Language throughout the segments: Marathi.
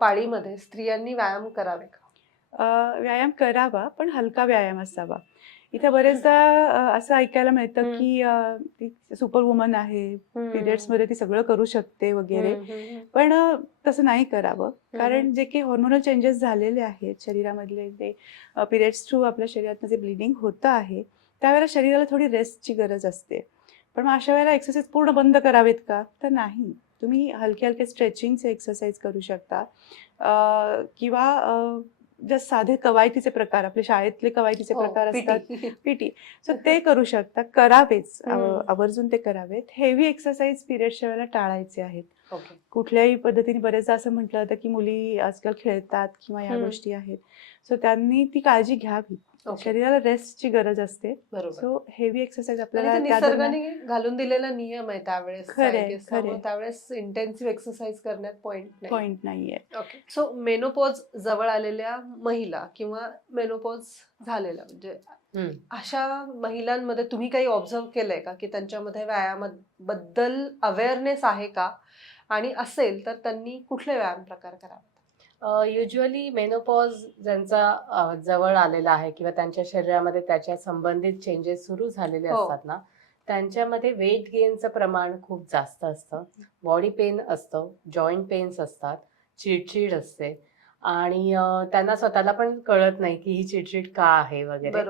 पाळीमध्ये स्त्रियांनी व्यायाम करावे का? व्यायाम करावा, पण हलका व्यायाम असावा. इथे बरेचदा असं ऐकायला मिळतं की ती सुपर वुमन आहे, पिरियड्समध्ये ती सगळं करू शकते वगैरे. पण तसं नाही करावं, कारण जे काही हॉर्मोनल चेंजेस झालेले आहेत शरीरामधले, ते पिरियड्स थ्रू आपल्या शरीरातनं जे ब्लिडिंग होतं आहे, त्यावेळेला शरीराला थोडी रेस्टची गरज असते. पण मग अशा वेळेला एक्सरसाइज पूर्ण बंद करावेत का? तर नाही. तुम्ही हलके-हलके स्ट्रेचिंगचे एक्सरसाइज करू शकता किंवा जस्ट साधे कवायतीचे प्रकार, आपले शाळेतले कवायतीचे प्रकार असतात, पीटी. सो ते करू शकता, करावेच, आवर्जून ते करावेत. हेवी एक्सरसाइज पिरियड्सच्या वेळेला टाळायचे आहेत. कुठल्याही पद्धतीने बरेचदा असं म्हटलं जातं की मुली आजकाल खेळतात किंवा या गोष्टी आहेत, सो त्यांनी ती काळजी घ्यावी. शरीराला रेस्टची गरज असते. सो हेवी एक्सरसाइज आपल्याला निसर्गाने घालून दिलेला नियम आहे त्यावेळेस, खरंय. त्यावेळेस इंटेन्सिव्ह एक्सरसाइज करण्यात पॉइंट नाहीये. ओके. सो मेनोपॉज जवळ आलेल्या महिला किंवा मेनोपॉज झालेल्या म्हणजे अशा महिलांमध्ये तुम्ही काही ऑब्झर्व केलंय का की त्यांच्यामध्ये व्यायामाबद्दल अवेअरनेस आहे का, आणि असेल तर त्यांनी कुठले व्यायाम प्रकार करावे? युजली मेनोपॉज ज्यांचा जवळ आलेला आहे किंवा त्यांच्या शरीरामध्ये त्याच्या संबंधित चेंजेस सुरू झालेले असतात ना, त्यांच्यामध्ये वेट गेनचं प्रमाण खूप जास्त असतं, बॉडी पेन असतं, जॉईंट पेन्स असतात, चिडचिड असते आणि त्यांना स्वतःला पण कळत नाही की ही चिडचिड का आहे वगैरे.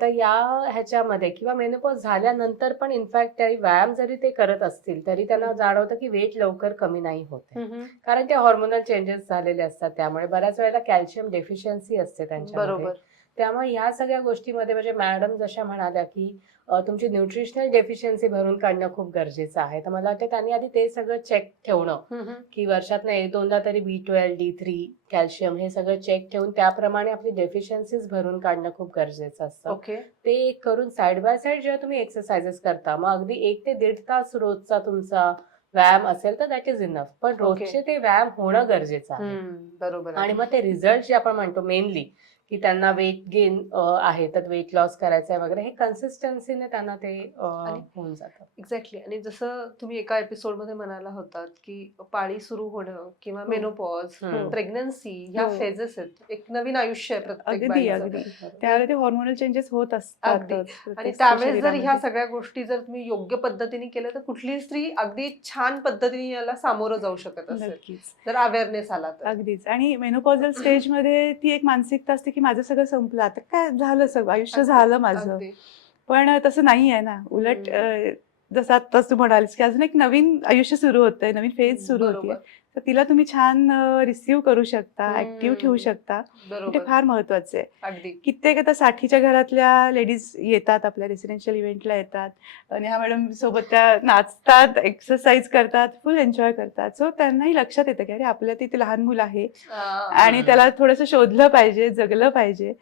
तर या ह्याच्यामध्ये किंवा मेनोपॉज झाल्यानंतर पण इनफॅक्ट काही व्यायाम जरी ते करत असतील तरी त्यांना जाणवतं की वेट लवकर कमी नाही होते, कारण ते हॉर्मोनल चेंजेस झालेले असतात. त्यामुळे बऱ्याच वेळेला कॅल्शियम डेफिशियन्सी असते त्यांच्यामध्ये. त्यामुळे ह्या सगळ्या गोष्टीमध्ये म्हणजे मॅडम जशा म्हणाल्या की तुमची न्यूट्रिशनल डेफिशियन्सी भरून काढणं खूप गरजेचं आहे. तर मला वाटतं त्यांनी आधी ते सगळं चेक ठेवणं की वर्षातनं 1-2दा तरी B12, D3, कॅल्शियम हे सगळं चेक ठेवून त्याप्रमाणे आपली डेफिशियन्सीज भरून काढणं खूप गरजेचं असतं. ते एक करून साईड बाय साईड जेव्हा तुम्ही एक्सरसाइजेस करता, मग अगदी 1 ते 1.5 तास रोजचा तुमचा व्यायाम असेल तर दॅट इज इनफ. पण रोजचे ते व्यायाम होणं गरजेचं आहे. आणि मग ते रिझल्ट जे आपण म्हणतो मेनली की त्यांना वेट गेन आहे तर वेट लॉस करायचं आहे वगैरे, हे कन्सिस्टन्सीने त्यांना ते होऊन जातं. एक्झॅक्टली. आणि जसं तुम्ही एका एपिसोडमध्ये म्हणाला होतात की पाळी सुरू होणं किंवा मेनोपॉज, प्रेग्नन्सी ह्या फेजेस आहेत, एक नवीन आयुष्य आहे प्रत्येक बाईचं. त्यावेळी ते हॉर्मोनल चेंजेस होत असतात. आणि त्यावेळेस जर ह्या सगळ्या गोष्टी जर तुम्ही योग्य पद्धतीने केल्या तर कुठलीही स्त्री अगदी छान पद्धतीने याला सामोरं जाऊ शकत असेल जर अवेअरनेस आला तर. अगदीच. आणि मेनोपॉझल स्टेजमध्ये ती एक मानसिकता असते की माझं सगळं संपलं, आता काय झालं, सगळं आयुष्य झालं माझं. पण तसं नाही आहे ना. उलट जसं आत्ताच तू म्हणालीस की अजून एक नवीन आयुष्य सुरू होतंय, नवीन फेज सुरू होतीये, तर तिला तुम्ही छान रिसीव्ह करू शकता, ऍक्टिव्ह ठेवू शकता. ते फार महत्वाचं आहे. कित्येक आता 60च्या घरातल्या लेडीज येतात आपल्या रेसिडेन्शियल इव्हेंटला येतात आणि ह्या मॅडम सोबत त्या नाचतात, एक्सरसाइज करतात, फुल एन्जॉय करतात. सो त्यांनाही लक्षात येतं की अरे आपल्या तिथे लहान मुलं आहे आणि त्याला थोडंसं शोधलं पाहिजे, जगलं पाहिजे.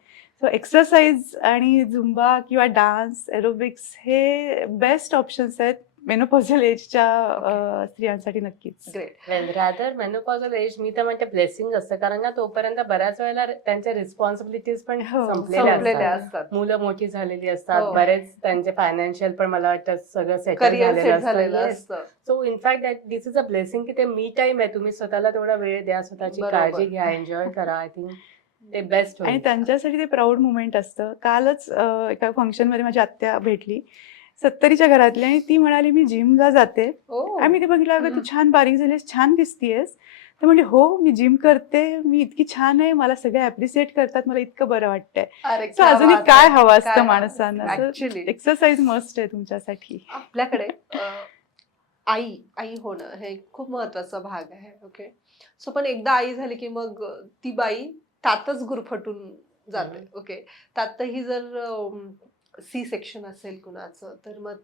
सो एक्सरसाइज आणि झुंबा किंवा डान्स, एरोबिक्स हे बेस्ट ऑप्शन्स आहेत मेनोपॉझल एजच्या स्त्रियांसाठी. नक्कीच. वेल रादर मेनोपॉझल एज मी तर म्हणते ब्लेसिंग असतं, कारण ना तोपर्यंत बऱ्याच वेळेला त्यांच्या रिस्पॉन्सिबिलिटीज पण संपलेल्या असतात, मुलं मोठी झालेली असतात, बरेच त्यांचे फायनान्शियल पण मला वाटतं सगळं सेटल झालेलं असतं. So in fact this is a blessing की ते मी टाइम आहे, तुम्ही स्वतःला तेवढा वेळ द्या, स्वतःची काळजी घ्या, एन्जॉय करा. आय थिंक ते बेस्ट. आणि त्यांच्यासाठी ते प्राऊड मुवमेंट असतं. कालच एका फंक्शनमध्ये माझी आत्या भेटली 70च्या घरातली आणि ती म्हणाली मी जिमला जाते. आम्ही ते बघितलं, अगं तू छान बारीक झालीस, छान दिसतीयस. तर म्हणजे हो मी जिम करते, मी इतकी छान आहे, मला सगळे अप्रिशिएट करतात, मला इतकं बरं वाटतंय. अजून काय हवं असतं माणसांना. एक्सरसाइज मस्ट आहे तुमच्यासाठी. आपल्याकडे आई होणं हे खूप महत्वाचा भाग आहे. ओके. सो पण एकदा आई झाली की मग ती बाई त्यातच गुरफटून जाते. ओके. त्यातही जर सी सेक्शन असेल कुणाचं तर मग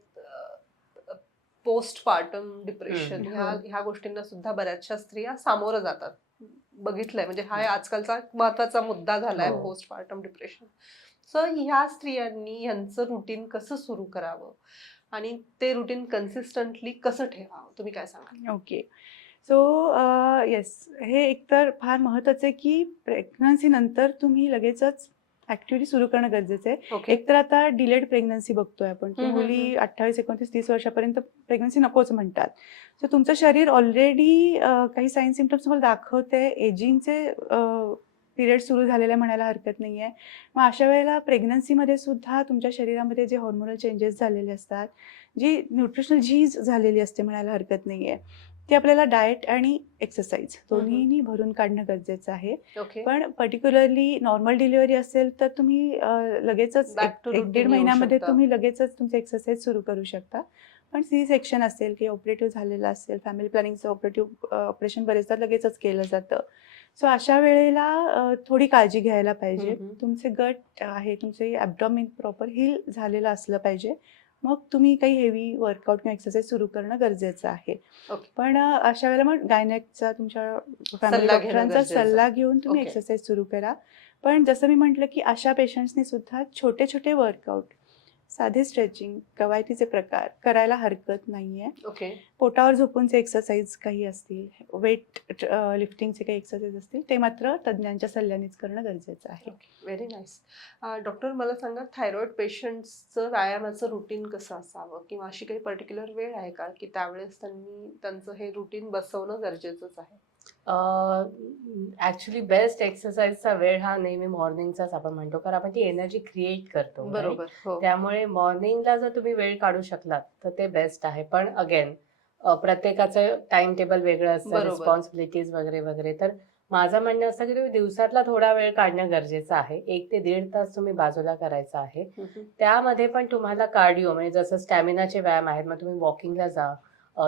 पोस्टपार्टम डिप्रेशन ह्या गोष्टींना सुद्धा बऱ्याचशा स्त्रिया सामोरं जातात. बघितलंय, म्हणजे हा आजकालचा महत्वाचा मुद्दा झालाय पोस्टपार्टम डिप्रेशन. सो ह्या स्त्रियांनी ह्यांचं रुटीन कसं सुरू करावं आणि ते रुटीन कन्सिस्टंटली कसं ठेवावं, तुम्ही काय सांगाल? ओके. सो येस, हे एकतर फार महत्त्वाचं आहे की प्रेग्नन्सी नंतर तुम्ही लगेचच ऍक्टिव्हिटी सुरू करणं गरजेचं आहे. ओके. एक तर आता डिलेड प्रेग्नन्सी बघतोय आपण की हम्म, मुली 28, 29, 30 वर्षापर्यंत प्रेग्नन्सी नकोच म्हणतात. सो तुमचं शरीर ऑलरेडी काही साईन सिम्पटम्स तुम्हाला दाखवते, एजिंगचे पिरियड सुरू झालेले म्हणायला हरकत नाही आहे. मग अशा वेळेला प्रेग्नन्सीमध्ये सुद्धा तुमच्या शरीरामध्ये जे हॉर्मोनल चेंजेस झालेले असतात, जी न्यूट्रिशनल झीज झालेली असते म्हणायला हरकत नाही आहे, ती आपल्याला डाएट आणि एक्सरसाइज दोन्हीनी भरून काढणं गरजेचं आहे. ओके. पण पर्टिक्युलरली नॉर्मल डिलिव्हरी असेल तर तुम्ही लगेचच Back to 1-1.5 routine येऊ महिन्यामध्ये शकता. तुम्ही लगेचच तुमचं एक्सरसाइज सुरू करू शकता. पण सी सेक्शन असेल किंवा ऑपरेटिव्ह झालेलं असेल, फॅमिली प्लॅनिंगचं ऑपरेशन बरेचदा लगेचच केलं जातं. सो अशा वेळेला थोडी काळजी घ्यायला पाहिजे. तुमचे गट आहे, तुमचे ॲब्डॉमिन प्रॉपर हील झालेलं असलं पाहिजे. मग तुम्ही काही हेवी वर्कआउट किंवा एक्सरसाइज सुरू करणं गरजेचं आहे. ओके. पण अशा वेळेला मग गायनेकचा तुमच्या फॅमिली सल्ला घेणं डॉक्टरांचा गरजेचं. सल्ला घेऊन तुम्ही ओके. एक्सरसाइज सुरू करा. पण जसं मी म्हटलं की अशा पेशंट्सनी सुद्धा छोटे छोटे वर्कआउट, साधे स्ट्रेचिंग, कवायतीचे प्रकार करायला हरकत नाहीये. ओके. पोटावर झोपूनचे एक्सरसाइज काही असतील, वेट लिफ्टिंगचे काही एक्सरसाइज असतील, ते मात्र तज्ज्ञांच्या सल्ल्यानेच करणं गरजेचं आहे. Very nice. डॉक्टर मला सांगा, थायरॉइड पेशंट्सचं व्यायामाचं रुटीन कसं असावं, किंवा अशी काही पर्टिक्युलर वेळ आहे का की त्यावेळेस त्यांनी त्यांचं हे रुटीन बसवणं गरजेचंच आहे? ऍक्च्युली बेस्ट एक्सरसाइजचा वेळ हा नेहमी मॉर्निंगचाच आपण म्हणतो, कारण आपण ती एनर्जी क्रिएट करतो, right? बरोबर. हो. त्यामुळे मॉर्निंगला जर तुम्ही वेळ काढू शकलात तर ते बेस्ट आहे. पण अगेन प्रत्येकाचं टाइम टेबल वेगळं असतं, बरोबर. रिस्पॉन्सिबिलिटीज वगैरे वगैरे. तर माझं म्हणणं असं की तुम्ही दिवसातला थोडा वेळ काढणं गरजेचं आहे. 1 ते 1.5 तास तुम्ही बाजूला करायचा आहे. त्यामध्ये पण तुम्हाला कार्डिओ म्हणजे जसं स्टॅमिनाचे व्यायाम आहेत, मग तुम्ही वॉकिंगला जा,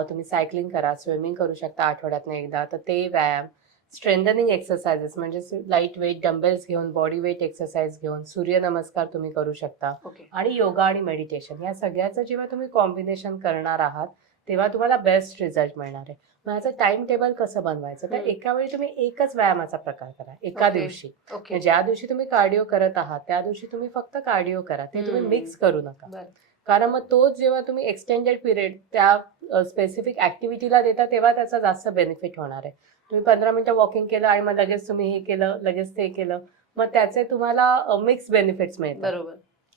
तुम्ही सायकलिंग करा, स्विमिंग करू शकता आठवड्यातनं एकदा, तर ते व्यायाम, स्ट्रेंथनिंग एक्सरसाइजेस म्हणजे लाईट वेट डंबेल्स घेऊन, बॉडी वेट एक्सरसाइज घेऊन सूर्यनमस्कार तुम्ही करू शकता, ओके. आणि योगा आणि मेडिटेशन या सगळ्याचं जेव्हा तुम्ही कॉम्बिनेशन करणार आहात तेव्हा तुम्हाला बेस्ट रिझल्ट मिळणार आहे. मग ह्याचं टाइम टेबल कसं बनवायचं, तर हम्म. एका वेळी तुम्ही एकच व्यायामाचा प्रकार करा एका ओके. दिवशी. ओके. ज्या दिवशी तुम्ही कार्डिओ करत आहात त्या दिवशी तुम्ही फक्त कार्डिओ करा, ते तुम्ही मिक्स करू नका. बरं. कारण मग तोच जेव्हा तुम्ही एक्सटेंडेड पिरियड त्या स्पेसिफिक ऍक्टिव्हिटीला देता तेव्हा त्याचा जास्त बेनिफिट होणार आहे. तुम्ही 15 मिनिटं वॉकिंग केलं आणि मग लगेच तुम्ही हे केलं, लगेच ते केलं, मग त्याचे तुम्हाला मिक्स बेनिफिट्स मिळतात बरोबर.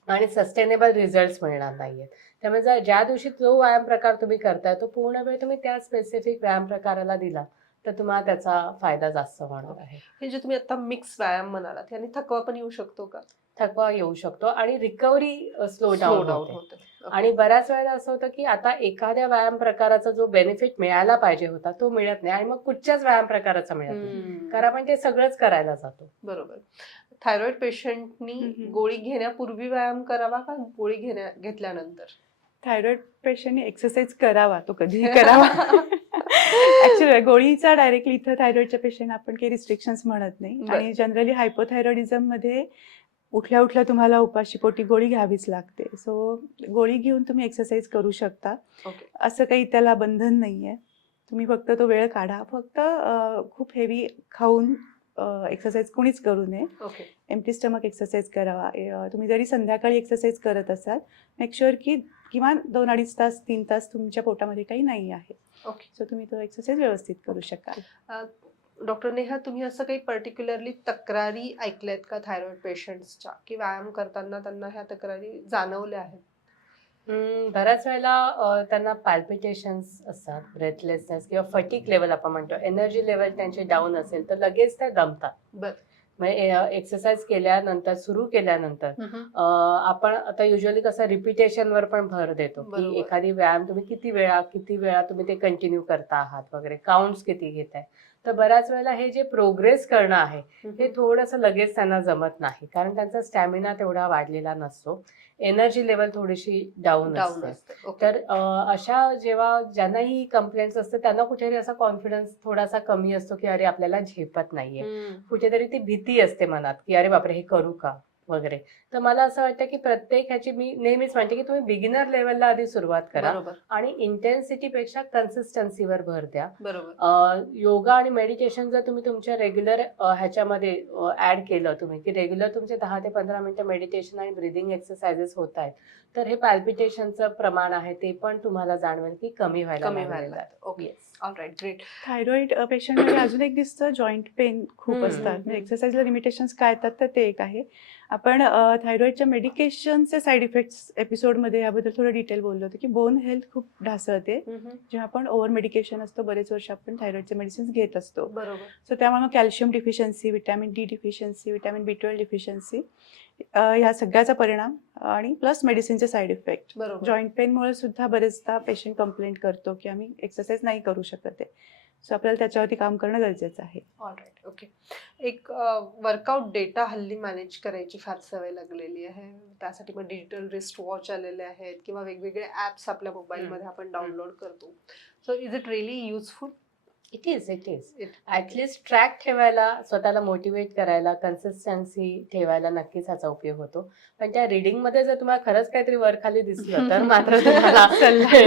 आणि सस्टेनेबल रिझल्ट्स मिळणार नाहीयेत. त्यामुळे ज्या दिवशी जो व्यायाम प्रकार तुम्ही करताय तो पूर्ण वेळ तुम्ही त्या स्पेसिफिक व्यायाम प्रकाराला दिला तर तुम्हाला त्याचा फायदा जास्त होणार आहे. हे जे तुम्ही आता मिक्स व्यायाम म्हणालात, याने थकवा पण येऊ शकतो का? थकवा येऊ शकतो आणि रिकव्हरी स्लो डाऊन होते. होते. आणि बऱ्याच वेळेला असं होतं की आता एखाद्या व्यायाम प्रकाराचा जो बेनिफिट मिळायला पाहिजे होता तो मिळत नाही आणि मग कुठच्याच व्यायाम प्रकाराचा मिळत नाही, कारण आपण ते सगळंच करायला जातो. बरोबर. थायरॉइड पेशंटनी गोळी घेण्यापूर्वी व्यायाम करावा का गोळी घेतल्यानंतर? थायरॉइड पेशंटने एक्सरसाइज करावा, तो कधीही करावा. ऍक्च्युली गोळीचा डायरेक्टली इथं थायरॉइडच्या पेशंट आपण काही रिस्ट्रिक्शन्स म्हणत नाही. बरं. आणि जनरली हायपोथायरॉइडिझम मध्ये उठल्या उठल्या तुम्हाला उपाशीपोटी गोळी घ्यावीच लागते. सो गोळी घेऊन तुम्ही एक्सरसाइज करू शकता, ओके. असं काही त्याला बंधन नाहीये. तुम्ही फक्त तो वेळ काढा. फक्त खूप हेवी खाऊन एक्सरसाइज कोणीच करू नये. ओके. एम्प्टी स्टमक एक्सरसाइज करावा. तुम्ही जरी संध्याकाळी एक्सरसाइज करत असाल, मेक शुअर की किमान 2-2.5 तास 3 तास तुमच्या पोटामध्ये काही नाही आहे. ओके. सो तुम्ही तो एक्सरसाइज व्यवस्थित करू शकाल. डॉक्टर नेहा, तुम्ही असं काही पर्टिक्युलरली तक्रारी ऐकल्यात का थायरॉइड पेशंट्सच्या, की व्यायाम करताना त्यांना ह्या तक्रारी जाणवल्या आहेत? बऱ्याच वेळेला त्यांना पॅल्पिटेशन्स असतात, ब्रेथलेसनेस किंवा फटीक लेवल आपण म्हणतो, एनर्जी लेवल त्यांची डाऊन असेल तर लगेच त्या दमतात. बरं. म्हणजे एक्सरसाइज केल्यानंतर, सुरू केल्यानंतर आपण आता युजली कसं रिपिटेशनवर पण भर देतो बरोबर. की एखादी व्यायाम तुम्ही किती वेळा तुम्ही ते कंटिन्यू करता आहात वगैरे, काउंट्स किती घेताय. तर बऱ्याच वेळेला हे जे प्रोग्रेस करणं आहे हे थोडंसं लगेच त्यांना जमत नाही, कारण त्यांचा स्टॅमिना तेवढा वाढलेला नसतो, एनर्जी लेवल थोडीशी डाऊन असते. तर अशा जेव्हा ज्यांना ही कंप्लेंट्स असते त्यांना कुठेतरी असा कॉन्फिडन्स थोडासा कमी असतो की अरे आपल्याला झेपत नाहीये, कुठेतरी ती भीती असते मनात की अरे बापरे हे करू का वगैरे. तर मला असं वाटतं की प्रत्येक ह्याची मी नेहमीच म्हणते की तुम्ही बिगिनर लेवलला आधी सुरुवात करा आणि इंटेन्सिटीपेक्षा कन्सिस्टन्सीवर भर द्या. बरोबर. योगा आणि मेडिटेशन जर तुम्ही तुमच्या रेग्युलर ह्याच्यामध्ये ऍड केलं तुम्ही की रेग्युलर तुमचे 10 ते 15 मिनिटं मेडिटेशन आणि ब्रिदिंग एक्सरसाइजेस होत आहेत, तर हे पॅल्पिटेशनचं प्रमाण आहे ते पण तुम्हाला जाणवेल की कमी व्हायला लागेल. ओके. All right, great. थायरॉइड पेशंटमध्ये अजून एक दिसतं जॉईंट पेन खूप असतात. म्हणजे एक्सरसाइजला लिमिटेशन्स काय येतात तर ते एक आहे. आपण थायरॉइडच्या मेडिकेशनचे साईड इफेक्ट्स एपिसोडमध्ये याबद्दल थोडं डिटेल बोललो होतो की बोन हेल्थ खूप ढासळते जेव्हा आपण ओव्हर मेडिकेशन असतो, बरेच वर्ष आपण थायरॉइडचे मेडिसिन्स घेत असतो. बरोबर. सो त्यामुळे calcium deficiency, vitamin D deficiency, vitamin B12 deficiency, ह्या सगळ्याचा परिणाम आणि प्लस मेडिसिनचे साईड इफेक्ट. बरोबर. जॉईंट पेनमुळे सुद्धा बरेचदा पेशंट कंप्लेंट करतो की आम्ही एक्सरसाइज नाही करू शकत आहे. सो आपल्याला त्याच्यावरती काम करणं गरजेचं आहे. ऑलराईट. ओके. एक वर्कआउट डेटा हल्ली मॅनेज करायची फार सवय लागलेली आहे. त्यासाठी मग डिजिटल रिस्ट वॉच आलेले आहेत किंवा वेगवेगळे ऍप्स आपल्या मोबाईलमध्ये आपण डाउनलोड करतो. So is it really useful? It is at least track ठेवायला, स्वतःला मोटिवेट करायला, कन्सिस्टन्सी ठेवायला नक्कीच ह्याचा उपयोग होतो. पण त्या रिडिंग मध्ये जर तुम्हाला खरंच काहीतरी वर खाली दिसलं तर मात्र तुम्हाला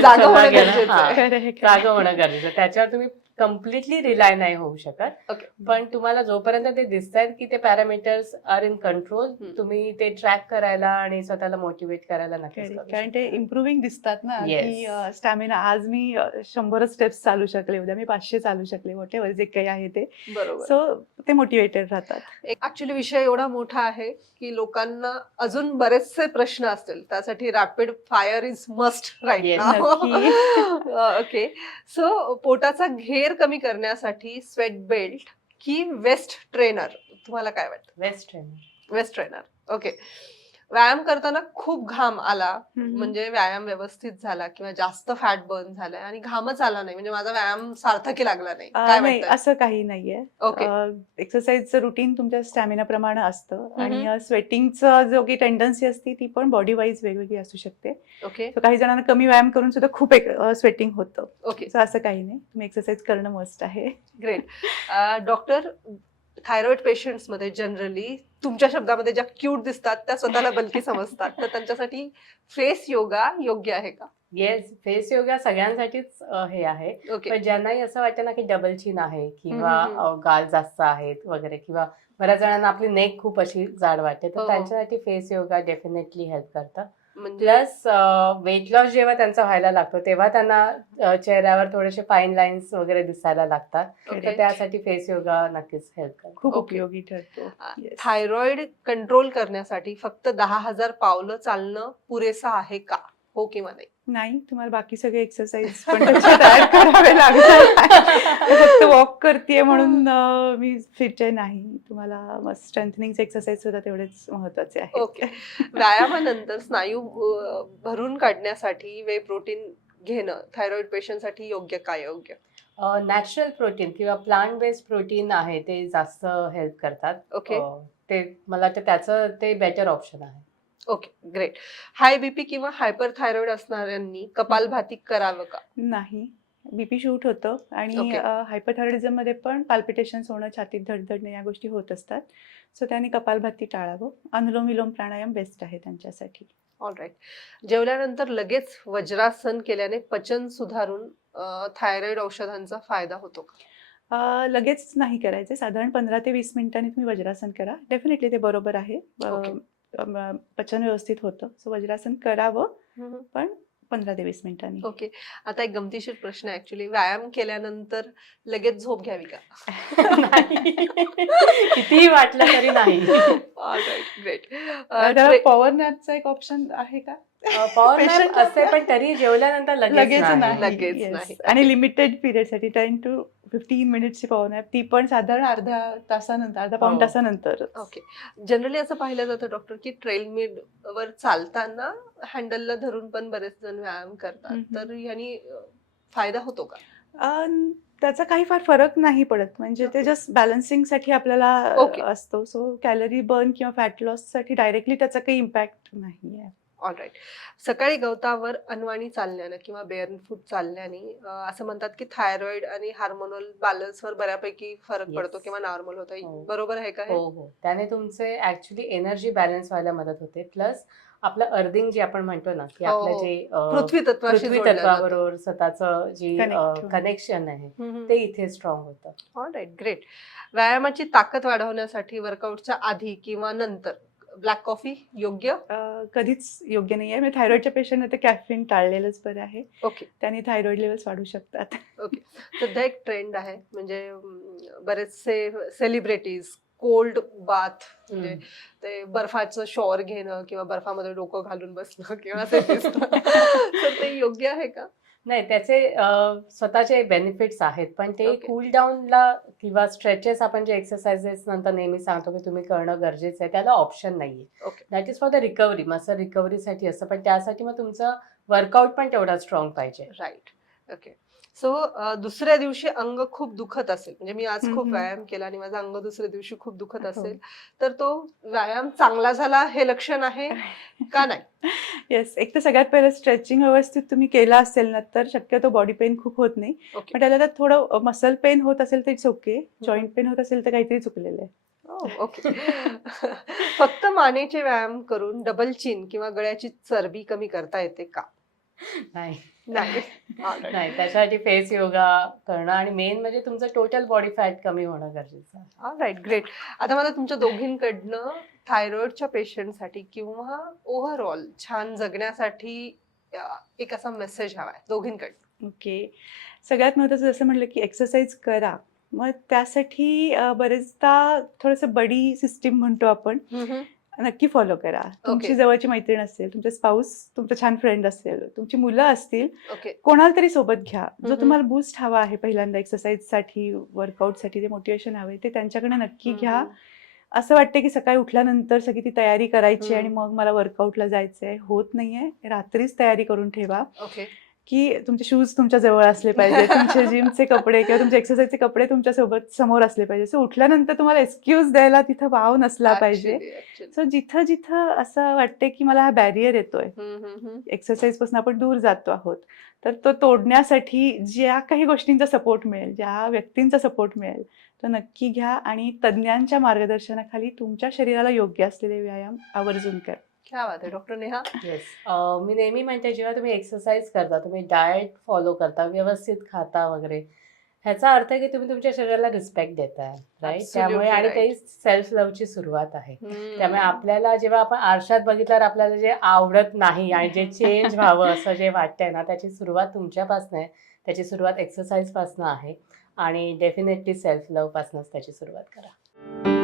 जागं होणं गरजेचं आहे. जागं होणं गरजेचं. त्याच्यावर तुम्ही कम्प्लिटली रिलाय नाही होऊ शकत. Okay. पण तुम्हाला जोपर्यंत ते दिसतायत की ते पॅरामीटर्स आर इन कंट्रोल, तुम्ही ते ट्रॅक करायला आणि स्वतःला मोटिवेट करायला नक्कीच करू कारण ते शकता. इम्प्रुव्हिंग दिसतात ना Yes. की स्टॅमिना, आज मी 100 स्टेप्स चालू शकले, उद्या मी 500 चालू शकले, व्हॉटेव्हर जे काही आहे ते. बरोबर. सो ते मोटिवेटेड राहतात. ऍक्च्युली विषय एवढा मोठा आहे की लोकांना अजून बरेचसे प्रश्न असतील, त्यासाठी rapid fire is must right Yes. नक्की. ओके. सो पोटाचा घेर कमी करण्यासाठी स्वेट बेल्ट की वेस्ट ट्रेनर, तुम्हाला काय वाटतं? Waist trainer. Waist trainer. Okay. व्यायाम करताना खूप घाम आला, हम्म. म्हणजे व्यायाम व्यवस्थित झाला किंवा जास्त फॅट बर्न झालाय आणि घामच आला नाही, म्हणजे माझा व्यायाम सार्थकी लागला नाही, काय नाही, वाटतं? असं काही नाहीये. ओके. एक्सरसाइजचं रुटीन तुमच्या स्टॅमिना प्रमाणे असतं आणि स्वेटिंगचं जो काही टेंडन्सी असते ती पण बॉडी वाईज वेगवेगळी असू शकते. ओके. So काही जणांना कमी व्यायाम करून सुद्धा खूप स्वेटिंग होतं. ओके. So असं काही नाही, तुम्ही एक्सरसाइज करणं मस्ट आहे. ग्रेट. डॉक्टर, थायरॉइड पेशंट्स मध्ये जनरली तुमच्या शब्दामध्ये ज्या क्यूट दिसतात त्या स्वतःला बलकी समजतात, तर त्यांच्यासाठी फेस योगा योग्य आहे का? येस, फेस योगा सगळ्यांसाठीच हे आहे. ओके. पण ज्यांनाही असं वाटतं ना की डबल चीन आहे किंवा हम्म. गाल जास्त आहेत वगैरे, किंवा बऱ्याच जणांना आपली नेक खूप अशी जाड वाटते, हो. तर त्यांच्यासाठी फेस योगा डेफिनेटली हेल्प करतं. म्हणजे प्लस वेट लॉस जेव्हा त्यांचा व्हायला लागतो तेव्हा त्यांना चेहऱ्यावर थोडेसे फाईन लाईन्स वगैरे दिसायला लागतात, ओके. तर त्यासाठी फेस योगा नक्कीच हेल्प करतो. खूप Okay. उपयोगी ठरतो. Yes. थायरॉइड कंट्रोल करण्यासाठी फक्त 10,000 पावलं चालणं पुरेसं आहे का? हो किंवा नाही? नाही, तुम्हाला बाकी सगळे एक्सरसाइज पण त्याच्यात ऍड करावे लागतात. फक्त वॉक करते म्हणून मी फिट आहे नाही, तुम्हाला स्ट्रेंथनिंगचे एक्सरसाइज सुद्धा तेवढेच महत्वाचे आहेत. ओके. व्यायामानंतर स्नायू भरून काढण्यासाठी वे प्रोटीन घेणं थायरॉइड पेशंटसाठी योग्य काय योग्य? नॅचरल प्रोटीन किंवा प्लांट बेस्ड प्रोटीन आहे ते जास्त हेल्प करतात. ओके. ते मला वाटतं त्याचं ते बेटर ऑप्शन आहे. ओके. ग्रेट. हाय बीपी किंवा हायपर थायरॉइड असणाऱ्यांनी कपालभाती करावं का? नाही, बीपी शूट होतं आणि Okay. हायपरथायरॉइडिझम मध्ये पण पाल्पिटेशन्स होणं, छातीत धडधडणे या गोष्टी होत असतात. सो त्यांनी कपालभाती टाळावं. अनुलोम विलोम प्राणायाम बेस्ट आहे त्यांच्यासाठी. ऑलराईट. जेवल्यानंतर लगेच वज्रासन केल्याने पचन सुधारून थायरॉइड औषधांचा फायदा होतो का? लगेच नाही करायचं, साधारण 15 ते 20 मिनिटांनी तुम्ही वज्रासन करा. डेफिनेटली ते बरोबर आहे. Okay. पचन व्यवस्थित होतं. सो वज्रासन करावं, हम्म. पण 15 ते 20 मिनिटांनी. ओके. आता एक गमतीशीर प्रश्न आहे ऍक्च्युली, व्यायाम केल्यानंतर लगेच झोप घ्यावी का? नाही. कितीही वाटलं तरी नाही. ऑलराईट. ग्रेट. त्याला पॉवर नॅपचा एक ऑप्शन आहे का? पॉवर Patient नॅप असते पण तरी जेवल्यानंतर लगेच नाही. लगेच Yes. नाही. आणि लिमिटेड पिरियड साठी 10 to 15 मिनिट्सची पॉवर नॅप, ती पण साधारण अर्धा तासानंतर, अर्धा पाऊण हो. तासानंतर. ओके. जनरली असं पाहिलं जातं डॉक्टर की ट्रेलमिल वर चालताना हँडलला धरून पण बरेच जण व्यायाम करतात, हम्म. तर यांनी फायदा होतो का? त्याचा काही फार फरक नाही पडत, म्हणजे ते Okay. जस्ट बॅलन्सिंग साठी आपल्याला Okay. असतो. सो कॅलरी बर्न किंवा फॅट लॉस साठी डायरेक्टली त्याचा काही इम्पॅक्ट नाही आहे. ऑलराईट. सकाळी गवतावर अनवाणी चालण्यानं किंवा बेअरफूट चालण्याने असं म्हणतात की थायरॉइड आणि हार्मोनल बॅलन्सवर बऱ्यापैकी फरक Yes. पडतो किंवा नॉर्मल हो. होतं, बरोबर आहे का हे? हो. त्याने तुमचे ऍक्च्युली एनर्जी बॅलन्स व्हायला मदत होते. प्लस आपलं अर्थिंग जे आपण म्हणतो ना की हो, आपलं हो. जे पृथ्वी तत्वाशी पृथ्वी जोडलं जातं. तत्वाबरोबर स्वतःचं जी Connect. कनेक्शन आहे हम्म. ते इथे स्ट्रॉंग होतं. ऑलराईट. ग्रेट. व्यायामाची ताकद वाढवण्यासाठी वर्कआउटच्या आधी किंवा नंतर ब्लॅक कॉफी योग्य? कधीच योग्य नाही आहे. म्हणजे थायरॉइडच्या पेशंटने तर कॅफिन टाळलेलंच बरं आहे. ओके. त्यांनी थायरॉइड लेवल्स वाढू शकतात. ओके. सध्या एक ट्रेंड आहे, म्हणजे बरेचसे सेलिब्रिटीज कोल्ड बाथ म्हणजे ते बर्फाचं शॉवर घेणं किंवा बर्फामध्ये डोकं घालून बसणं किंवा असं दिसतं. तर ते योग्य आहे का? नाही, त्याचे स्वतःचे बेनिफिट्स आहेत, पण ते Okay. कूल डाऊनला किंवा स्ट्रेचेस आपण जे एक्सरसाइजेस नंतर नेहमी सांगतो की तुम्ही करणं गरजेचं आहे, त्याला ऑप्शन नाहीये. Okay. That is for the recovery. Muscle रिकव्हरीसाठी असतं, पण त्यासाठी मग तुमचं वर्कआउट पण तेवढा स्ट्रॉंग पाहिजे. राईट. ओके. सो दुसऱ्या दिवशी अंग खूप दुखत असेल, म्हणजे मी आज खूप व्यायाम केला आणि माझं अंग दुसऱ्या दिवशी खूप दुखत हो. असेल, तर तो व्यायाम चांगला झाला हे लक्षण आहे का नाही? येस, एक तर सगळ्यात पहिलं स्ट्रेचिंग व्यवस्थित तुम्ही केला असेल ना तर शक्यतो बॉडी पेन खूप होत नाही. ओके. पण त्याला तर थोडं मसल पेन होत असेल तर इट्स ओके. जॉईंट पेन होत असेल तर काहीतरी चुकलेलं आहे. ओके. फक्त मानेचे व्यायाम करून डबल चिन किंवा गळ्याची चरबी कमी करता येते का? नाही. नाही. Alright. नाही, त्याच्यासाठी फेस योगा करणं आणि मेन म्हणजे तुमचं टोटल बॉडी फॅट कमी होणं गरजेचं आहे. Right, great. आता मला तुमच्या दोघींकडनं थायरॉइडच्या पेशंटसाठी किंवा ओव्हरऑल छान जगण्यासाठी एक असा मेसेज हवाय दोघींकडनं. ओके. सगळ्यात महत्त्वाचं जसं म्हटलं की एक्सरसाइज करा. मग त्यासाठी बरेचदा थोडंसं बडी सिस्टीम म्हणतो आपण, नक्की फॉलो करा. तुमची ओके. जवळची मैत्रीण असेल, तुमचा स्पाऊस, तुमचा छान फ्रेंड असेल, तुमची मुलं असतील, ओके. कोणाला तरी सोबत घ्या. जो हम्म. तुम्हाला बूस्ट हवा आहे पहिल्यांदा एक्सरसाइजसाठी, वर्कआउटसाठी जे मोटिवेशन हवं आहे ते त्यांच्याकडे नक्की घ्या. असं वाटते की सकाळी उठल्यानंतर सगळी ती तयारी करायची आणि मग मला वर्कआउटला जायचंय, होत नाहीये. रात्रीच तयारी करून ठेवा ओके. की तुमचे शूज तुमच्या जवळ असले पाहिजे, तुमचे जिमचे कपडे किंवा तुमचे एक्सरसाइजचे कपडे तुमच्या सोबत समोर असले पाहिजे. सो उठल्यानंतर तुम्हाला एक्सक्यूज द्यायला तिथं वाव नसला पाहिजे. Actually. सो जिथं जिथं असं वाटते की मला हा बॅरियर येतोय, हम्म. एक्सरसाइज पासून आपण दूर जातो आहोत, तर तो तोडण्यासाठी ज्या काही गोष्टींचा सपोर्ट मिळेल, ज्या व्यक्तींचा सपोर्ट मिळेल तो नक्की घ्या आणि तज्ज्ञांच्या मार्गदर्शनाखाली तुमच्या शरीराला योग्य असलेले व्यायाम आवर्जून करा. क्या बात आहे डॉक्टर नेहा. येस. मी नेहमी म्हणते जेव्हा तुम्ही एक्सरसाइज करता, तुम्ही डाएट फॉलो करता, व्यवस्थित खाता वगैरे, ह्याचा अर्थ आहे की तुम्ही तुमच्या शरीराला रिस्पेक्ट देताय, राईट? Absolutely त्यामुळे आणि right. ते सेल्फ लव्हची सुरुवात आहे. त्यामुळे आपल्याला जेव्हा आपण आरशात बघितल्यावर आपल्याला जे आवडत नाही आणि जे चेंज व्हावं असं जे वाटतंय ना, त्याची सुरुवात तुमच्यापासून आहे. त्याची सुरुवात एक्सरसाइजपासून आहे आणि डेफिनेटली सेल्फ लव्हपासूनच त्याची सुरुवात करा.